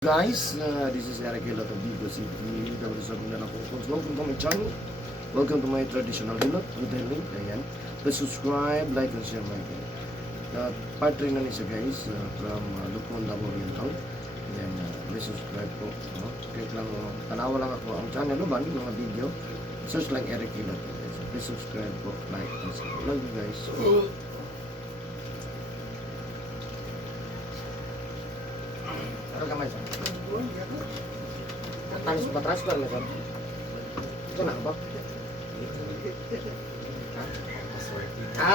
Guys, this is Eric Hilot of Vigo City. Welcome to my channel. Welcome to my traditional hilot with the link. Ayan. Please subscribe, like, and share my video. Part 3 na niya guys from Lukon, Davao Oriental. Ayan, please subscribe po. Click lang, tanawa lang ako ang channel naman, mga video. Search lang Eric Hilot. So, please subscribe po, like, and share. Love you guys. Ano ka man sa? Tanis pa transfer na sa? Ito na ba?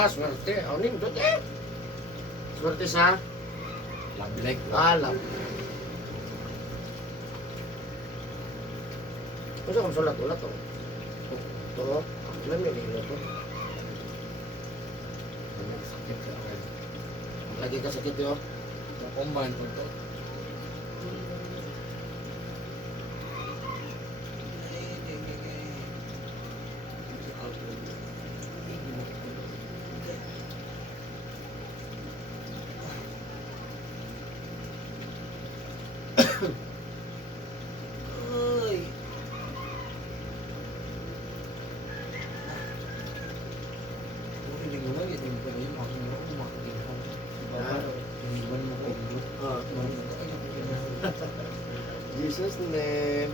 Swerte. O ning doon eh. Swerte sa? Love like. Love. Masa kung sulat-ulat o? Ito. Alam yung hilo to. Sakit ka agad. Lagi ka sakit yun. Nakumban po to. Ay. Hindi ko lagi. Hindi ko lagi. Makakalimutan. Hindi mo ko indot. Jesus name.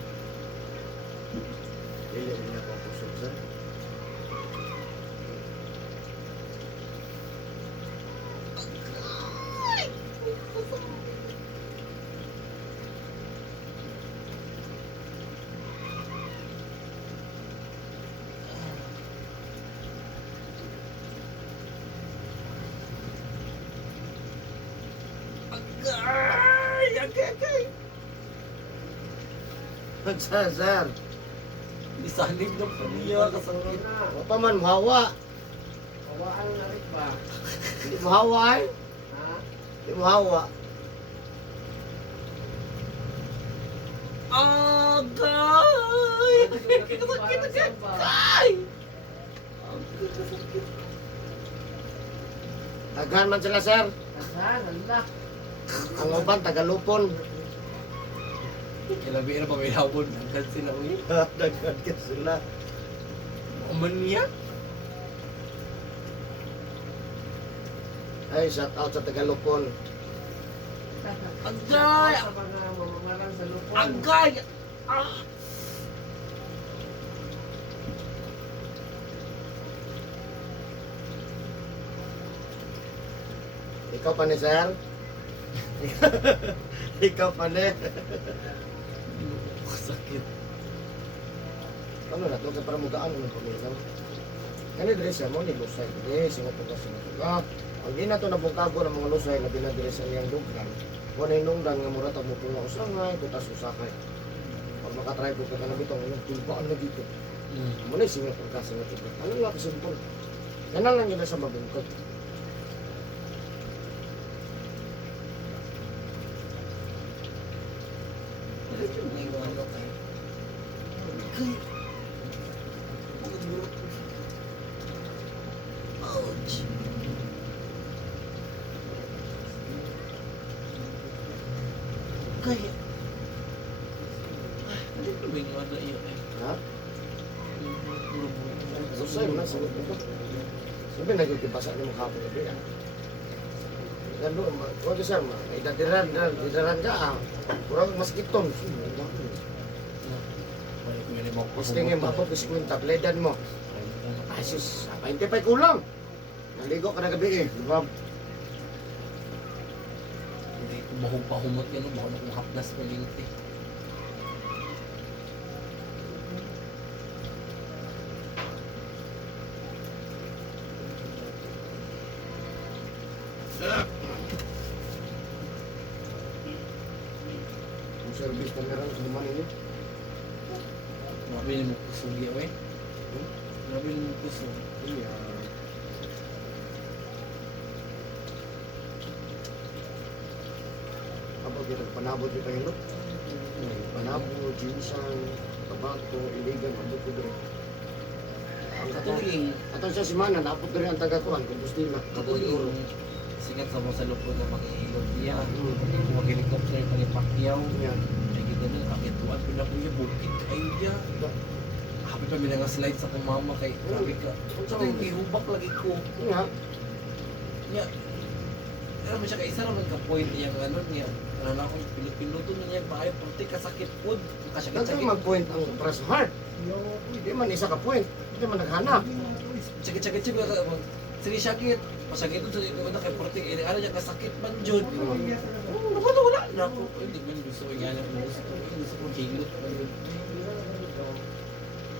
Ili niya po pusok sa. Agay. Nagsasar. Isalig na po niya. Kasakit. Wala pa man mahawa. Hawaan na rin ba? Hindi mahawa eh. Ha? Hindi mahawa. Agay! Kasakit. Daghan man sila sir. Asan? Allah. Ang uban tagalupon. Ilabi na pa may hawon. Agad sila uy. Daghan ka sila. Uman niya? Ay, shout out sa tagalupon. Agay! Agay! Ah! Ikaw pa ni sir? Ikaw pa ni? Sakit. Ano na, ito para mugaan ng pamilaw. Kani dire siya mo ni lusay. Dire, singot ko sa mga. Ang di na ito nabungkago ng mga lusay na binadire sa iyang lugdan. Kung na inungdan nga mura tag mupunga usangay, kutas usakay. Pag makatry ko ka na bitong, nagtulbaan na dito. Muna singot ko ka, singot ko. Ano nga kasimpol? Yan lang yun na sa mabungkot. Ouch. Kaya. Ano ko ba yung ano yun eh? Ha? Lusay mo na, singot ko. Sabi nagkikipasa ni mo kapon na biya. Lalo, huwag ka sir, idadiran ka ah. Kurang mas kiton. Gusto nga mabot ko si Quinta, pledan mo. Ay sus, 20 pa'y kulang. Naligo ka na gabi eh, di ba? Hindi ko mahumot yan, baka na kung haplas pa linti. Ang service na meron sa naman ini. Grabe na mo kusog yan eh. Grabe na mo kusog. Iya. Kapag kita panabot di pahilot. Panabot, jinsan, tabako, iligan, abot ko dito. Ang Katuling atong sa simana napot diri ang taga-kuan kung gusto na kaboy uro. si sikat sa mga lupod ng mga hilot niya. Mm. Kung helicopter pa ni Pacquiao. Yan. Ay kita na, kakituan ko na kuya, bukit kayo niya. Happy pa may nga slide sa kong mama kay grabe ka. Sa kong ihubak lagi ko. Nga. Niya, pero mo siya ka isa naman ka point niya ano niya. Ano na akong pinuto na niya maayo, pati kasakit po. Dagdag Kasakit-sakit. mag-point ang press heart. Hindi man isa ka point. Hindi man naghanap. Sakit-sakit siya ka. Sini sakit. Masakit doon sa ito na kay Porting. Ini ano niya kasakit man dyan. Wala na ako. Hindi man gusto ko nga niya. Gusto ko hilot man yun.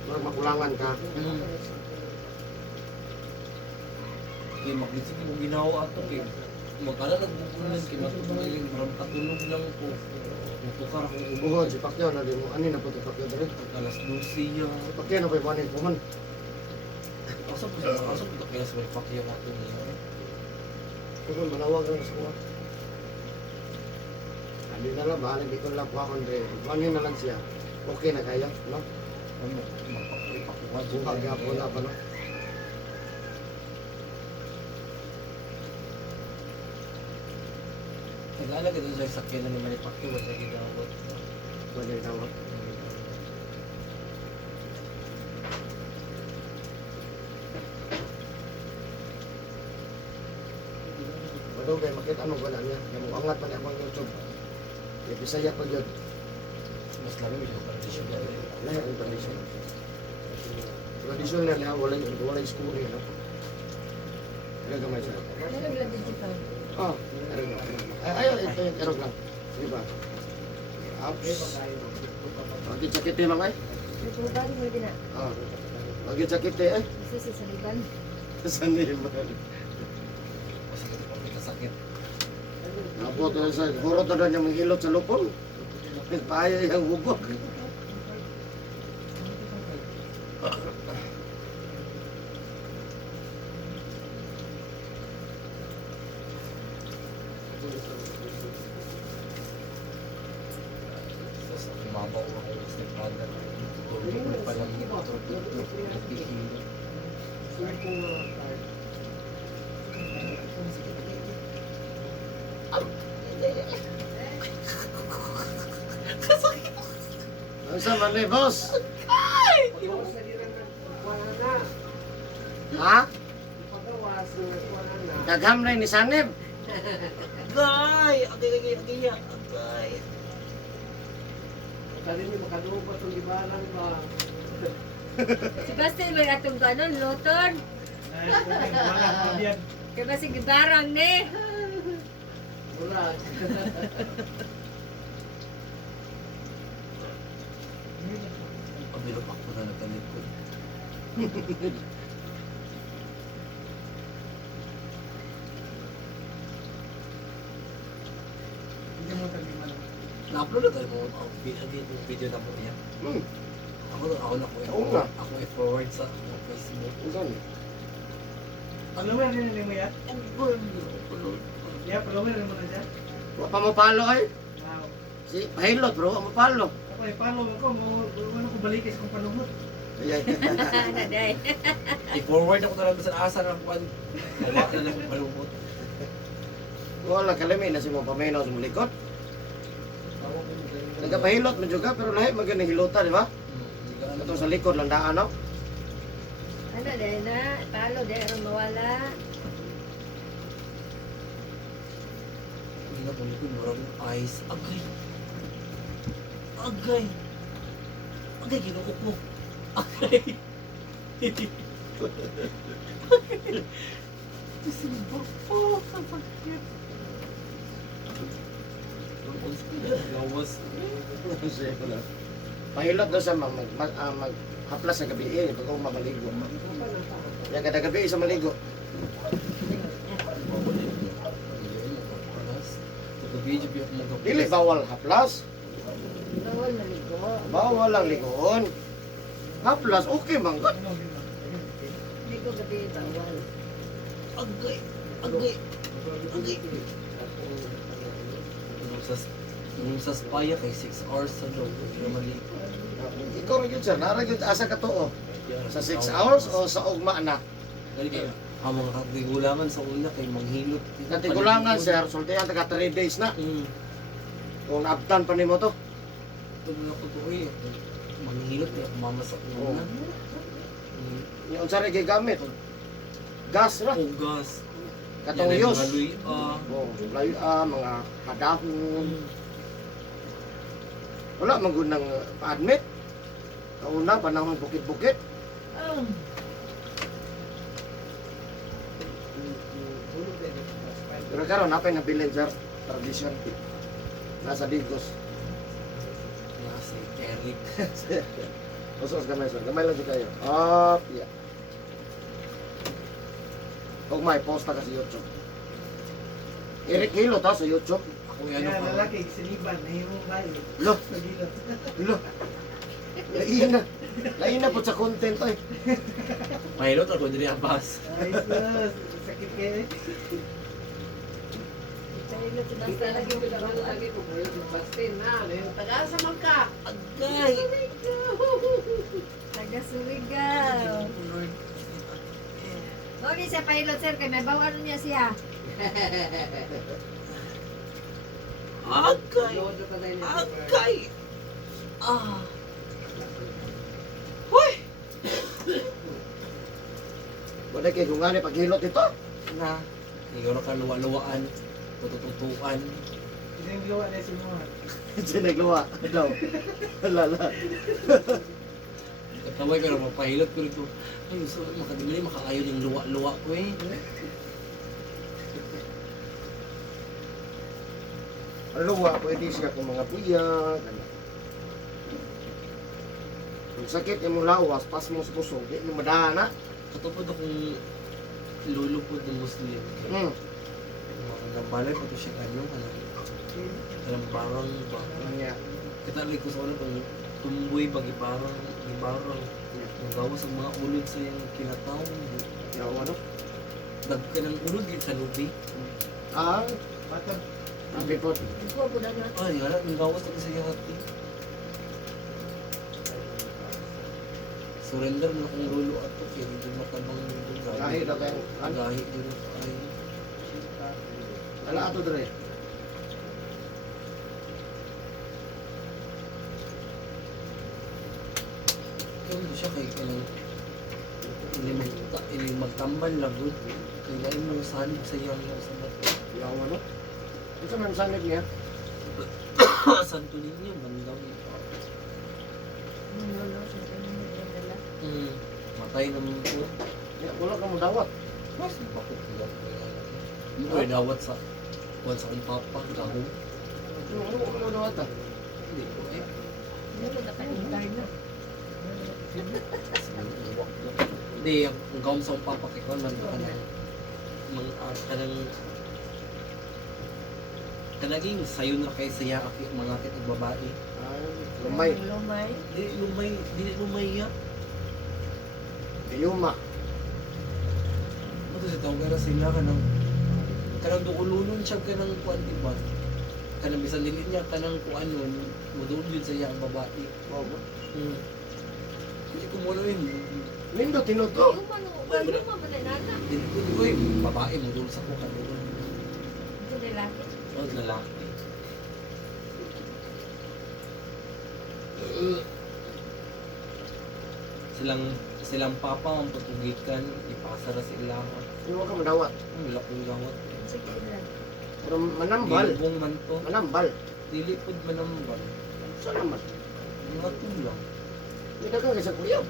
Parang makulangan ka. Kaya mag-isip mo ginawa ato kay magkala nagbubulan kay matutulong maram katulog lang ko. Mutukar akong ubo. Buhod, si Pacquiao na din mo. Ano na po si Pacquiao dali? Alas 12 ya. Si Pacquiao na po yung manin kuman. Asa po kaya sa Pacquiao ato niya. Kuman, manawag lang sa kuwan. Hindi na lang, baka hindi ko lang kuha kundi. Manin na lang siya. Okay na kayo, no? Ano, magpakuha Buka gapon na pa, no? Nag-aalaga doon sa sakyan ni Manny Pacquiao sa ginawat. Bagay tawag. Madog kayo, makita mo wala niya. Namuangat pa niya akong YouTube. Kaya Bisaya pa yun. Mas lami mo yung traditional. Lahat ang tradition. Tradition na lang, walang school no? Kaya gamay siya. Oh, erog lang. Ayaw, ito yung erog lang. Sige ba? Ups. Lagi sakiti lang ay. Oh. Lagi sakiti ay. Saan niya ba? Masakit pa sakit. Napot na sa hurot na niya manghilot sa lupon. Paya yung bubok. Sa kumabaw ako sa brother. Tulog pa lang ito. Naghihilo. Ano sa mali, boss? Ha? Dagham na ni Sanib. Agay! Agay! Agay! Si Bastin may atong ganon, loton. Kaya ba si Gibarang ni? Pagbilok ako na nagkalikod. Na-upload na tayo mo video na mo yan. Ako na ko Oo nga. ako i-forward sa Facebook. Saan? Follower rin mo yan? Ang gulo. Yeah, follower rin mo na dyan. Wa pa mo palo ay. Wow. Si Pilot bro, mo palo. Ako ay follow ko, ano ko balikis kung palumot. Ay. Naday. I-forward ako talaga sa asa ng kwan. Mawa na lang malumot. Wala kalami na si mo paminaw sa mulikot. Nagapahilot mo juga pero lahi maganda hilutan, di ba? Ito sa likod lang daan, no? Ano din na, talo din, ang mawala. Hindi na po likod, marang eyes. Agay! Agay! Agay, ginoo ko. Agay! Simba po, kasakit. Gawas. Pahilot daw sa maghaplas sa gabi eh, pag ako mamaligo. Yan kada gabi sa maligo. Dili bawal haplas. Bawal maligo. Bawal ang ligoon. Haplas, okay man. Ligo gabi, bawal. Agay! Agay! Agay! Nung sa spaya kay 6 hours sa daw. Mali. Ikaw rin yun sir, nara yun asa ka to oh. Sa 6 hours o sa ugma na? Dali kayo. Ang mga katigulangan sa una kay manghilot. Katigulangan sir, sultihan taga 3 days na. Kung abtan pa nimo to. Ito mo na ko to eh. Manghilot eh. Mamasak Oo. na. Yung sa gigamit. Gas ra. Ugas. Katong yus. Mga luy. Oh, layo mga kadahon. Wala man gud nang pa-admit. Kauna panahon bukit-bukit. Pero karon napay nabilin sir, tradisyon. Nasa Digos. Nasa Eric. Usos gamay sir, gamay lang siya kayo. Up, yeah. Huwag may post na kasi YouTube. Eric Hilo ta sa YouTube. Ako yan Kaya ako. lalaki, siniban, nahimong bayo. Lo, Sa gilot. lo. Lain na. Lain na po sa content ay. Mahilot ako diri abas. Ay, sus. Sakit kayo eh. Basta lagi ko lang lagi ko kayo bastin na. Taga-asa man ka. Agay. Taga-Surigao. Mami siya pilot sir, kay may bawaan niya siya. Agay. Agay. Ah. Wala kay kung nga paghilot ito. Na. Siguro ka luwa-luwaan. Tututuan. Kasi yung gawa na sinuhan. Siya nagluwa. Daw. Lala. Kataway ka na mapahilot ko rito. Ay, so makadimili, makaayon yung luwa-luwa ko eh. Ang luwa, pwede siya kung mga buyag. Kung sakit yung lawas, pas mo sa puso, di mo madana. Katupad akong lulupod ng Muslim. Hmm. Mga nabalay pa to siya ano, alam barang ba? Kanya. Kita ko sa una kung tumboy ba gibarang ang gawas ang mga ulod sa yung kinataw. Yung ano? Dagka ng ulod yun sa lubi. Ah, Patag. sabi po. Ikaw po na nga. Ay, wala, ang gawas na sa yung hati. Surrender mo na kung lulo at to, kaya dito matabang dito. Gahi na kayo. Ano? Gahi dito. Ay, Ala ato dre. kaya siya kay kanang ini magtambal lang good. Kaya lain mo sanib sa iyang sa bato. Yung ano? Ito man sanib niya. Santo Niño, bandaw niya. No, siya ka nang nagdala. Matay naman po. Wala ka mo dawat. Mas bakit nila po yan? Hindi ko dawat sa kuwan sa kong papa, kahong. Wala mo dawat ah. Hindi ko eh. Hindi ko nakahintay na. Hindi, ang gawin sa kong papa kay Kwan, man ka na kanaging sayo na kay saya aki mga kit ng babae. Ay, lumay. Lumay. Di lumay ya. Yuma. Ito sa taong kaya sila kanang dukululon siya kanang kuan diba? Kanang bisan dili niya kanang kuan nun, mudulod yun sa iya ang babae. Hindi ko muna yun. Lindo tinuto. Luma no, luma man na nana. Hindi ko yun. Babae, mudulod sa ko kanulon. Ito lalaki. Oh, lalaki. Silang papa ang patugikan, ipasa na sila. Yung ka mo dawat. Ang lakong gawat. Sige lang. Pero manambal. Ilbong man to. Manambal. Dilipod manambal. Saan naman? Mga tulang. May dagang kasi kuyaw.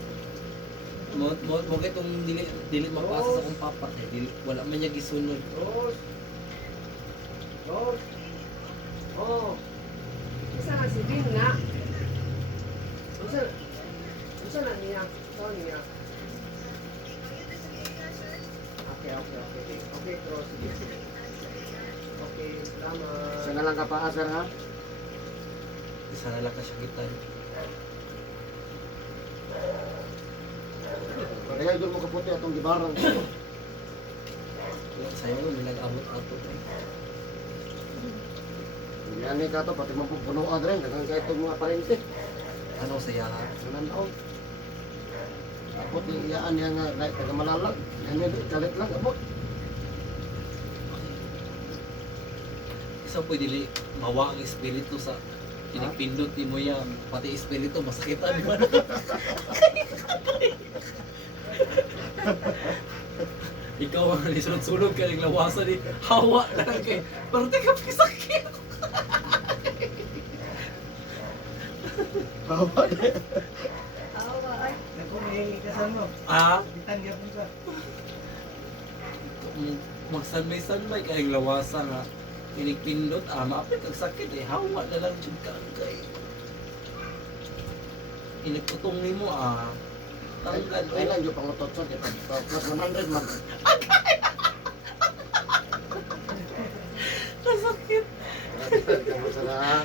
Mo itong dili mapasa sa akong papa kay dili wala man niya gisunod. Dos. Dos. Oh. Isa nga si Bing nga. Isa na niya. Saan niya? Okay. Okay, cross. Okay, salamat. Isa na lang ka pa, sir, ha? Isa na lang kasyakitan. Kaya doon mo kaputi atong gibarang. Sayang mo nag-abot ato. Yan ni ka to, pati mo puno adren. Dagang kahit itong mga parente. Ano saya ha? Sanan taon. Abot yung iyaan niya nga, dahil taga malalag. Yan yun, kalit lang, abot. Isa pwede li mawa ang espiritu sa pinipindot mo yan. Pati espiritu masakitan mo. Ikaw ang nisulog-sulog ka ng lawasan ni hawa lang kay pero teka sakit. Bawa na. Awa ay. Naku, may kasal mo. Ah, Bitan gyapon ka. magsanmay-sanmay ka ng lawasan nga pinipindot maapit ang sakit hawa na lang jud ka kay iniputong nimo tanggal Kailan yung pangutot sa kita? Plus 100 man. Nasakit. Kamusta na?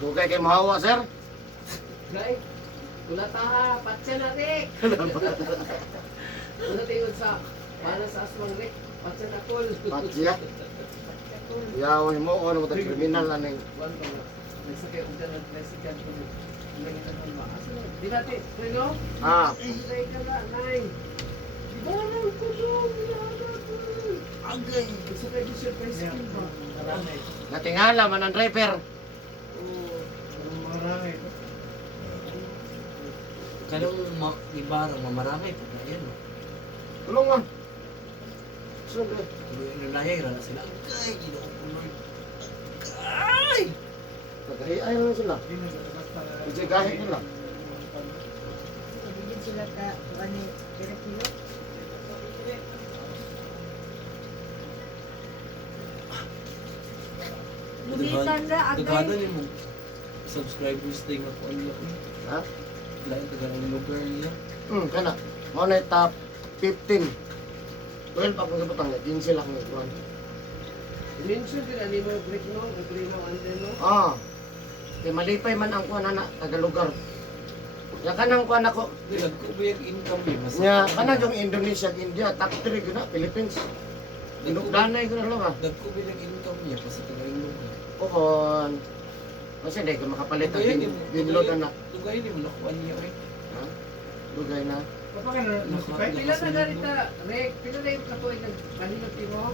Dugay kay mahawa, sir? Right. Wala taha, patsa na rin. Wala tingod sa para sa aswang rin. Patsa na kol. Patya? Yaway mo, ano mo tayo kriminal aning. Wan pa na. Nagsakay ang dalang Mexican ko. Hindi kita nang maas. Di natin, Reno? Ah, Hindi ka na, nine. Barang ko doon, Agay. Nagsakay ko siya kay skin ba? Marami. natingala man ang driver. Marami. Kanang ibarang mamaramay pa na yan. Tulong nga. Sabi, Nahira na sila. Agay, ginoo ko Lord. Agay! naghiay lang sila. Kasi kahit nila. Bigyan sila ka ani kilo. Bumitan na Daghanan agay. yung mo subscribers tayo nga po niya. Ha? Lain taga ng lugar niya. Kana. Mo na top 15. 12 pa kung sabutang niya, 15 lang ni Juan. Minsan din, ano mo break no? Agree no, ande no? Ah. Kay malipay man ang kuan ana taga lugar. Ya kanang kuan ako. Nagko ba yung income niya? Mas Nya kana yung Indonesia, India, top 3 gyud na Philippines. Dinugdanay ko na lang ah. Nagko ba yung income niya? Kasi taga yung lugar. Kokon. Kasi di ko makapalit ang binload na. Lugay ni mo nakuha niya eh. Ha? Dugay na. Kapag ka na nasipay? Pila na garita, Rek, pila na yung katuig nagpahinot mo?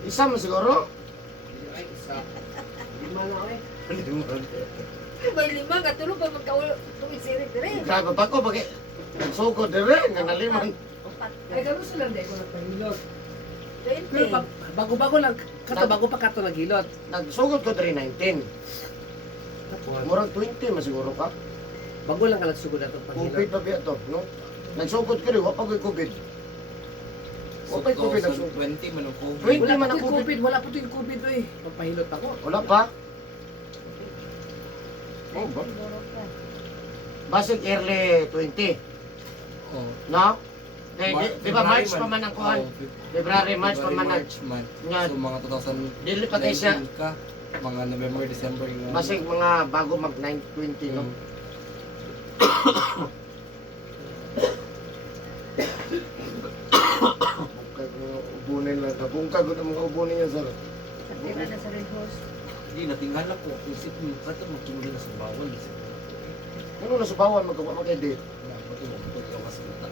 Isa mo siguro? Ay, isa. Lima na eh. May lima ka tulog pa magkaulo tuig sirit dire. Grabe pa ko bagay. Nagsugod dire nga naliman. Ay, gano'n sila hindi ko nagpahilot. 20. Pero bago-bago lang, bago pa kato naghilot. Nagsugod ko dire 19. Murag 20 masiguro ka. Bago lang ka nagsugod na itong Covid panghilot. pa biya to, no? Nagsugod ko rin, wa pa ko'y Covid. Wa pa'y COVID nagsugod. 20 man ang COVID. 20 Wala man pa ang yung COVID. COVID, wala pa yung COVID eh. Pagpahilot ako. Wala pa. Oh, ba? Basig early 20. Oh. No? Di ba March pa man ang kuhan? February, March pa man ang... March man. Nga, So mga 2019 dili pa tayo siya. ka, mga November, December nga. Basig mga bago mag 920, no? Bungkag mga ubunin lang. Nabungkag ko ng mga ubunin niya, sir. Tira na sa red horse. Hindi, natingala ko. Isip mo, kato magtumuli na sa bawal. Isip mo. Ano na subawan, magawa mag-edit. Dapat yung magtutulog sa mata.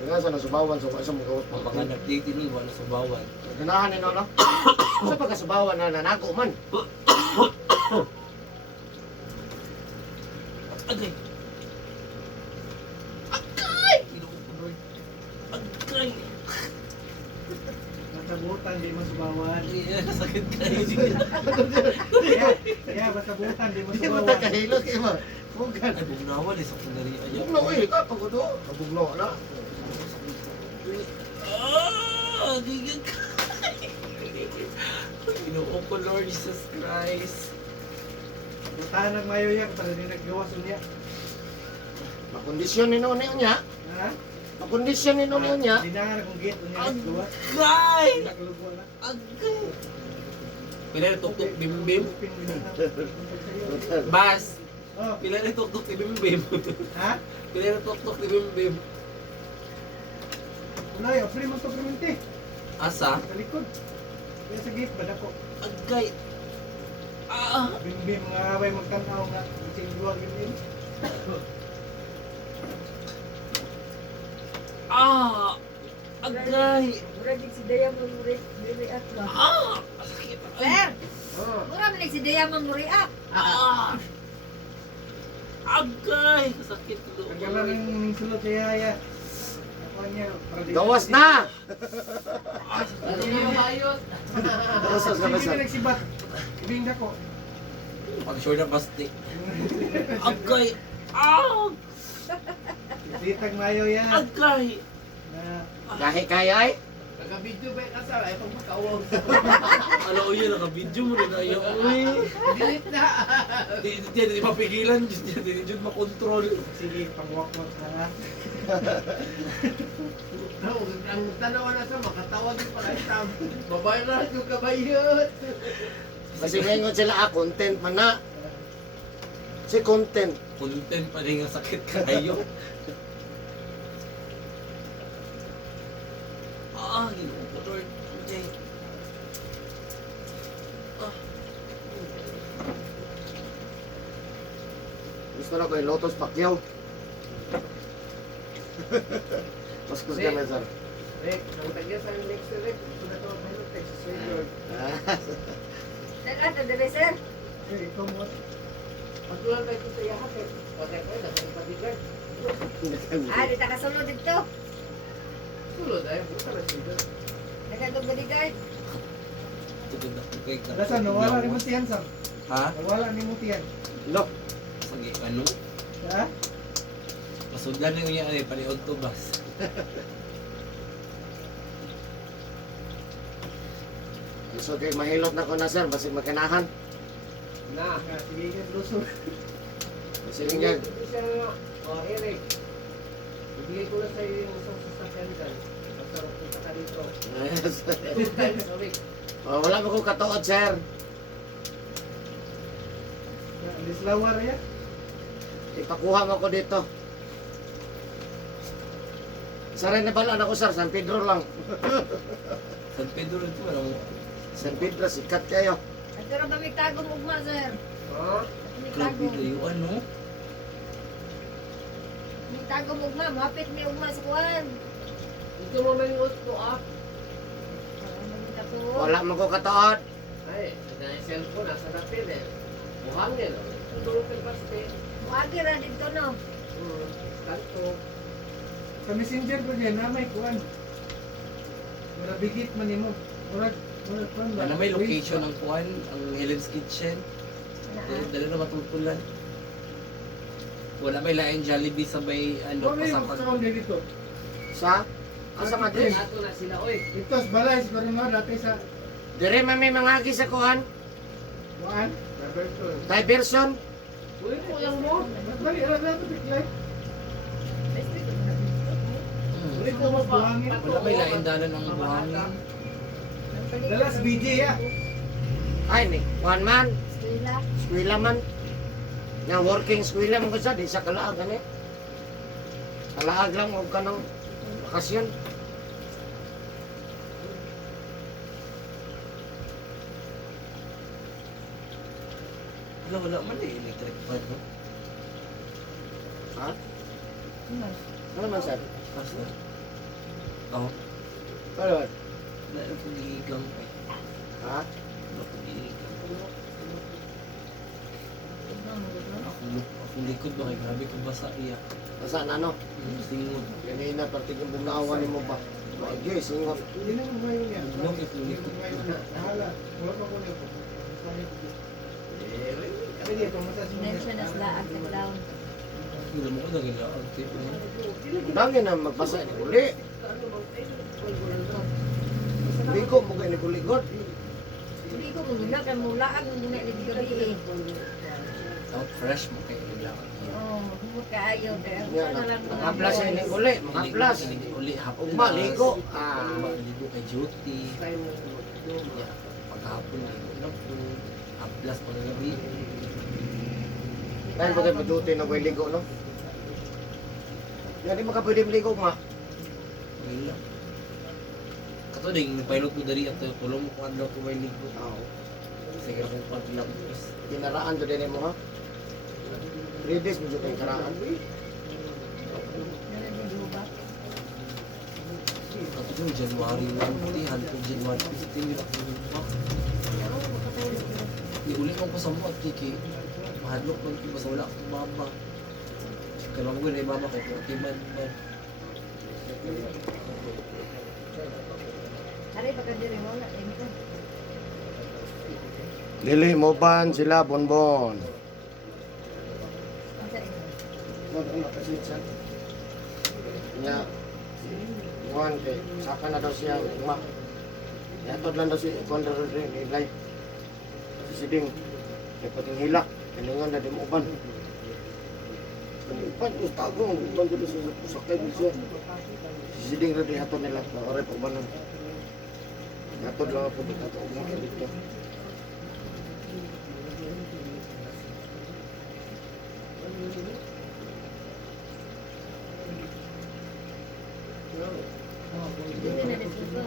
Nga sa nasubawan, so isa mo gawat Ang mga nag-date nun, wala sa bawal. Ganahan nino, no? Sa pagkasubawan na nanago man. Agay! Agay! Inuupuloy. Agay! Masabutan, di mo subawan. Sakit kayo. Kaya masabutan, di mo Hindi mo subawan. takahilot, di ba? Bukan. Ay, bumnawal eh. Sa kunari ayaw. Bugno, eh, ka, pagudo. Bugno na. Ah! Gigil ka! Ginoo ko, Lord Jesus Christ. Butahan ng mayoyak para di naggawas unya. Makondisyon nino niya. Ha? Makondisyon nino niya. Di na nga kung gate unya naggawas. Agay! Naglugwa na. Agay! Pila na tuktok bim-bim? Upin mo na. Bas! Oh, Pila na tuktok ni bim-bim? ha? Pila na tuktok ni bim-bim? Unoy, upin mo to primente. Asa? Sa likod. Kaya sa gate, bada ko. Agay! Ah! Bim-bim, mga away magtanaw nga. kasing luwag yun. Ah! Agay! Murag si Diamond mo react ba? Ah! Sakit! Sir! Oo. Murag man si Diamond mo react. Ah! Agay! Sakit doon. Ang gala ng sulot sa yaya. Ako niya. Gawas na! Ano yung hayot? Gawas na, gawas Sige na. na nagsibat. Ibinda ko. Pag sure na pasti. Agay! Ah! Litag mayo yan. Agay! Na Kahit kaya ay, Naka-video ba yung kasal? Ay, pag makawag. Alam ko yun, naka-video mo rin ayaw. Uy! Delete na. Di mapigilan, di dyan makontrol. sige, pangwak-wak na. Ang tanaw na sa makatawag yung pala babae na yung kabayot. kasi ngayon sila content man na. Si content. Content pa rin ang sakit kayo. Ah, ginoo ko, Lord. Okay. Ah. Gusto na ko yung Lotus Pacquiao. Mas gusto ka na, sir. Rick, ang tagya sa next Rick. Gusto na ito ang pilot text. Sir Lord. Sir, ato dali sir. Eh, ikaw mo. Pagtulan tayo sa yahat eh. Pagkaya ko, nasa yung bodyguard. Di ta kasulod dito. Sulod ay, buta na siya. Nagatong bodyguard. Tugod ako kay Karol. Dasan, nawala ni mo tiyan, Sam. Ha? Nawala ni mo tiyan. Look, Sige, ano? Ha? Masudlan na niya ay paliod to bas. so kay mahilot na ko na, sir. Basig magkanahan. Na. Sige ka, lusot. Sige nga. Ito siya, Eric. Ibigay ko na sa iyo yung isang sasakyan dyan. Basta punta ka dito. 2 times a week. Wala mo ko katuod, sir. Dislawar ya. Ipakuha mo ko dito. Sa rin na balaan ako, sir. San Pedro lang. San Pedro ito, ano? San Pedro, sikat kayo. Ato ra ba may tagong ugma sir? Ha? Ato may Grabe tagong. kayo, ano? May tagong ugma. Mapit may ugma sa kuwan. Ito mo may ut ko ah. Wala mo ko katuod. Ay, na yung cellphone, nasa napil eh. Buhangin. Ang tulong ka paste. Muagi ra dito no. Kanto. Sa messenger ko dyan, na may kuwan. Mura bigit man nimo. Mura kuwan ba? Ano may location ng kuhan, ang Helen's Kitchen. Dali na matutulan. Wala may laing Jollibee sabay ano Ano yung pasakan. sound dito? Sa? Asa ka din? Ato na sila, oy. Ito, balay, siguro nga dati sa Dire man may mga agi sa kuhan. kuwan. Roberto. Diversion. Uy, mo lang mo. Bali, alam na ito, biglay. Uy, ko mo pa. Wala may laing dalan ng buhangin. Dalas BJ ya. Ay, ni. Kuhan man. Eskwela. Skwila man. Nga working skwila man ko sa. Di sa kalaag, gani. Kalaag lang, huwag ka ng bakasyon. Wala man eh, electric fan, no? Ha? Ano man, sir? Basta. Oo. Ano man? Dahil ko liigang eh. Ha? Wala ko liigang. Akong likod ba kay grabe ko basa iya. Nasaan ano? Singod. Ganina, parting bunawan mo ba? Maigi, singot. Hindi na ngayon yan. Ano kay likod? Bahala. Wala pa ko nito. Eh, uy. Pwede ito, massage mo. Mention as laag ng down. Hindi mo ko naging tip na. Dami na magbasa ni Uli. Ligo mo kayo ni Kuligot. Hindi ko kung guna ka mula ang guna dito gabi eh. Out fresh mo kay ila. Oh, humot ka ayaw kaya. Yan, Ano lang mga makaplas yun ni Uli. Makaplas. Uli hapon. Ugma, ligo. Ligo kay duty. Paghapon ligo na po. Haplas pag gabi. Dahil ba kayo maduti na kayo ligo, no? Yan, di mo ka pwede ligo, ma. Wala. Kato ding nagpailot ko dari at tulong mo kung adlaw ko may ligo. Oo. Sige kung pag lang. Ginaraan to din mo, ha? 3 days medyo kayo karaan. Ako yung January 1, hantong January 15, wala ko lumpak. Iulit mo ko sa mo at kiki. Mahadlok man ko, basta wala akong mama. Kaya mo gano'n mama ko, kung timan man. Hari baka diri mo na ito. Lili mo ban sila bonbon. Ang sa inyo. Ano kasi siya? Nya Juan kay saka na daw siya ma. Yatod lang daw si Wonder rin ilay. Si Siding kay pating hilak kailangan na di mo uban. Uban ustago uban dito sa sakay siya. Si Siding rin hatod nila na ore pa uban. Yatod lang po dito uban dito. Dili na dito.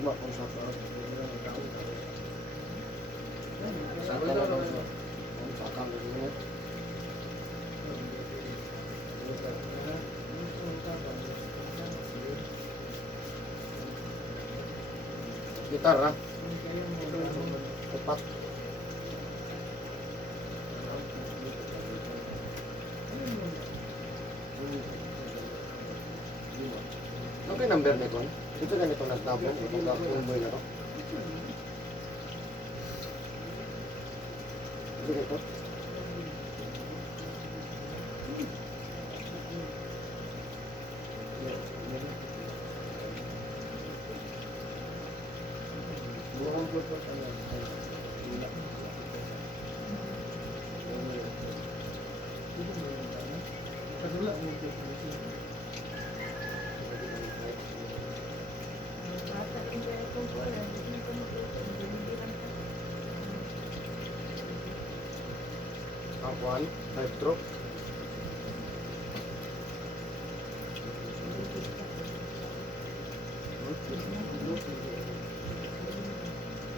Uba kung saka. Saka na lang sa kung saka na rin. Gitar ha? Tepat. Ano kaya number nito? Ito ganito na tapos. Itong kakumboy na to. Ito ganito. Bukan po po sa Kadula mo ito. Basta kung kaya kung wala, hindi ko magluto. Hindi lang ka. Akuan, 5 stroke.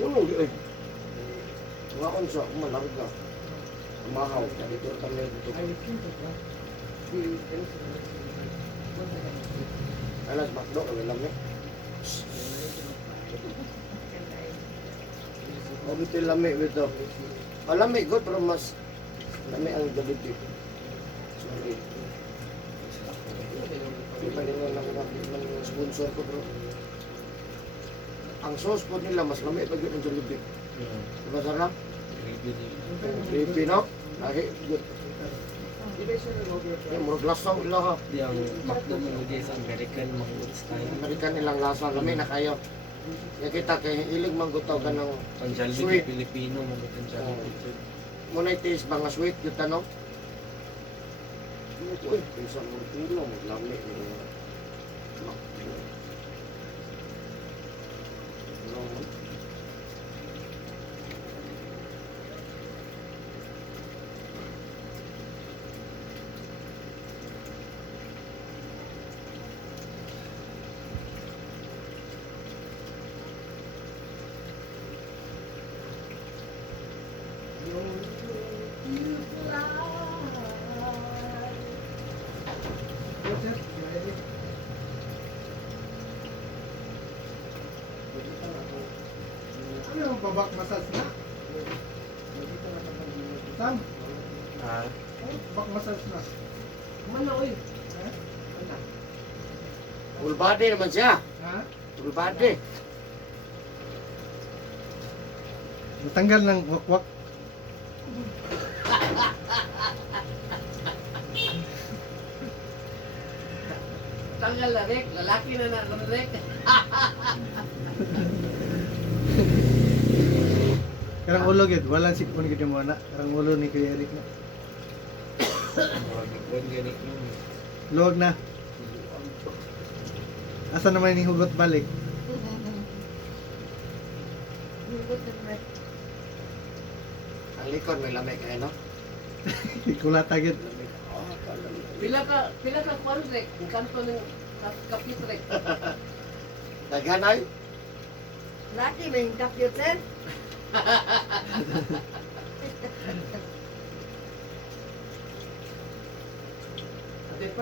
Tunog eh. Waon siya, umalarga. Umahaw, dito kami dito. Alas, bakdo, kami lang eh. Mabiti lami ito. Lami ko, pero mas lami ang gabi. Sorry. Hindi pa rin lang ng sponsor ko, bro. Ang sauce po nila, mas lami pag yun ang Jollibee. Diba sarap? Creepy, no? Lahi, good. Yung murag lasaw ila ha. Yang makdo mo lagi sa American, mga style. Amerikan nilang lasa, lami na kayo. Kaya kita kay hilig manggutaw ka ng Panjali Sweet. Pilipino, mga panjali. munay taste ba nga sweet yung tanong? Uy, isa mo kilo, lami. Ano yung babak massage na? Sam, Ah, babak massage na. Mana oy? Ha? Full body naman siya. Ha? Full body. Matanggal ng wakwak. Tanggal na Rick, lalaki na na Rick. Karang ulo gid, walang sipon gid mo na. Karang ulo ni Kuya Eric na. mga ganit lang. Luwag na. Asa naman ni hugot balik? Hugot na naman. Ang likod may lamay kayo, no? Kulata gid. Pila ka kwan Rick, ang kanto ng kapit Rick. Daghan ay. Laki may computer.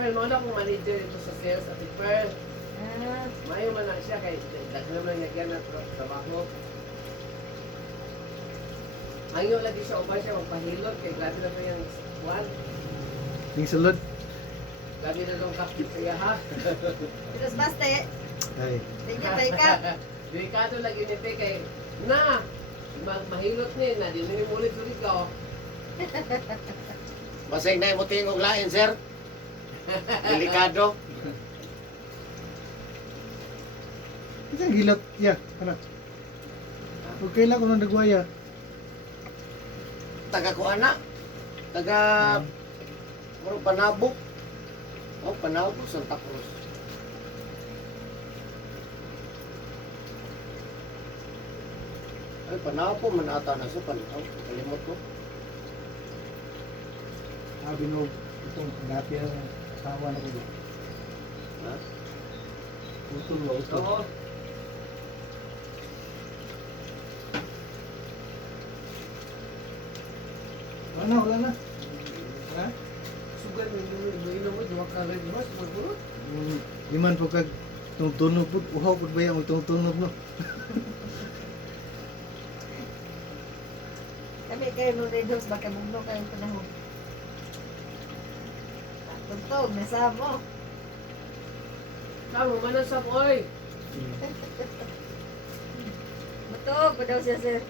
Pearl, mo na akong manager ito sa sales at Pearl. Ah, Mayo man na siya kay daghan man niya na trabaho. Mayo lagi siya ubay siya magpahilot kay grabe na pa yung one. Yung sulod. Grabe na nung kapit siya ha. Pilos basta eh. Ay. Tingin tayo ka. Delikado lagi ni Pe kay na mahilot ni na di ni mulit-ulit ka. Basig na mo tingog lain, sir. Delikado. Ito ang hilot. Ya, ano? Huwag kailan ko nang nagwaya. Taga ko anak. Taga Muro Panabok. Oh, Panabok, Santa Cruz. Ay, Panabok, manata na sa Panabok. Kalimot ko. Sabi mo, itong dati ang asawa na ko doon. Ha? Utol ba? Utol. Oo. Wala na, wala na. Ha? Sugan mo mo duha ka rin mas magburot. Iman po kag tungtunog po. Uhaw po ba yung tungtunog no? Kami kayo nung redos, baka mugno kayong panahon. Tuntog, nasa mo. Tamo man sa boy. Butog pa daw siya, sir.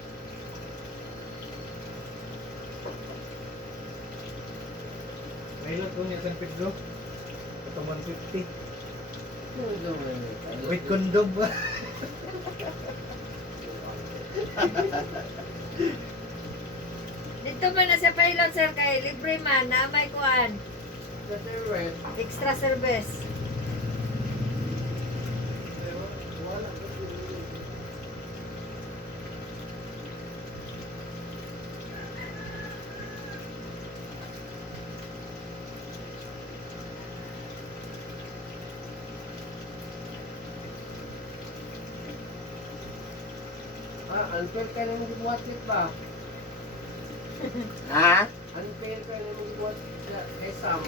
Mahilot po niya San Pedro. Ito 150. Ano Wait, kondom ba? Dito man na sa pilot, sir, kay libre man, na may kuan. Extra service. Unfair ka na mong gibuhat ba? Ha? Unfair ka na mong gibuhat kay Sam.